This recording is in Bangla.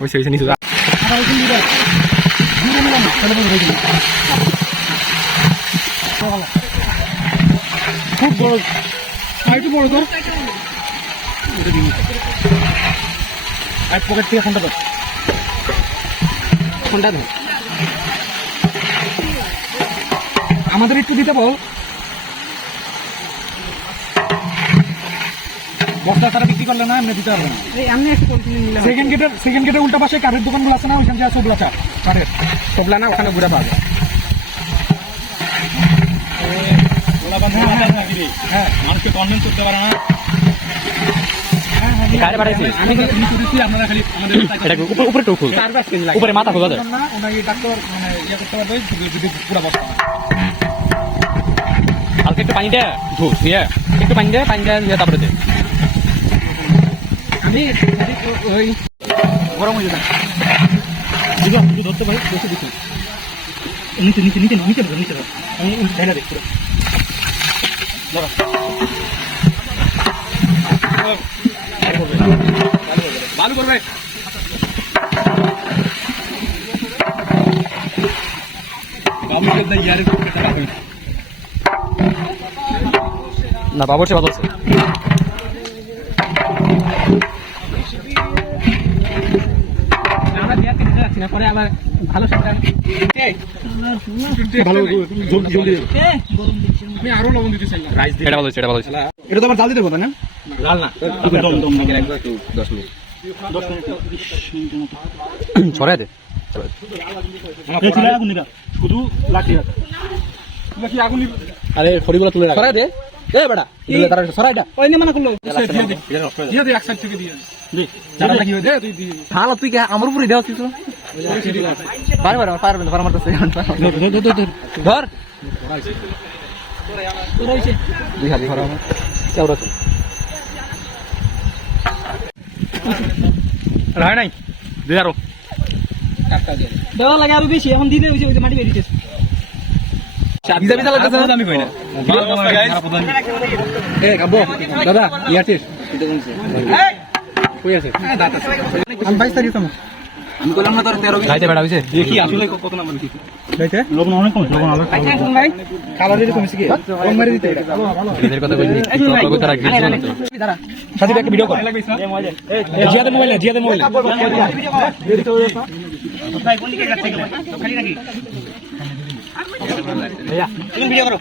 হয়েছে খুব বড় একটু বড় কর আর পকেট থেকে ফোনটা ধর ফোনটা ধর আমাদের একটু দিতে বল। তারা বিক্রি করলে না এমনি দিতে পারবে না। সেকেন্ড গেটের সেকেন্ড গেটের উল্টা পাশে কাঠের দোকানগুলো আছে না ওইখান থেকে সবলা চা কাঠের সবলা না ওখানে ঘুরে হ্যাঁ মানুষকে কনভিন্স করতে পারে না কারে পাঠাইছি আমি তো তুমি করেছি আপনারা খালি আমাদের এটা উপরে উপরে টুকু উপরে মাথা খোলা যায় ওনাকে ডাক্তার মানে ইয়ে করতে পারবে যদি যদি বস্তা। হালকা একটু পানি দে। ধুস দিয়ে একটু পানি দে পানি দিয়ে তারপরে দে। ওই গরম হয়ে যায়। দিদি আপনি ধরতে পারি বসে দিচ্ছি। নিচে নিচে নিচে নিচে ধর নিচে ধর। আমি ঢেলে দেখি পুরো। ধরো। ভালো করবে। বাবুকে দা ইয়ারে পাবে না বাবর সে ভালো আছে। পরে আবার ভালো ভালো জলদি জলদি আমি আরও লবণ দিতে চাই। রাইস এটা ভালো এটা ভালো এটা তো আবার জাল দিতে পারবে না? লাল না। দম দম ছড়াই দে। শুধু লাঠি আগুন আরে ফড়িগুলো তুলে রাখ। ছড়াই দে। এ বেটা দিলে তারা ছড়াই দা। ওই নিয়ে মানা করল। দিয়ে দে এক সাইড থেকে দিয়ে দে। জানা কি দে তুই দিয়ে হালা তুই কে আমার উপরে দেওয়া কিছু বারে পার পার পার মারতেছে ধর দুই হাত ধর চাউরা রায় নাই দে আরও। দেওয়া লাগে আরও বেশি এখন দিলে ওই যে মাটি বেরিয়েছে। ভিজা ভিজা লাগতেছে না আমি কই না এ গাবো দাদা ইয়াটিস কই আছে আমি 22 তারিখ তো আমি বললাম না তোর 13 গাইতে বেড়া হইছে দেখি আসলে কত নাম্বার কি গাইতে লবণ অনেক কম লবণ আলো ভাই কালারের কমছে কি রং মেরে দিতে এটা এদের কথা বললি কত তারা গিলছিল না তো সাথে একটা ভিডিও কর জিয়াদের মোবাইলে জিয়াদের মোবাইলে ভিডিও করো भैया तुम वीडियो करो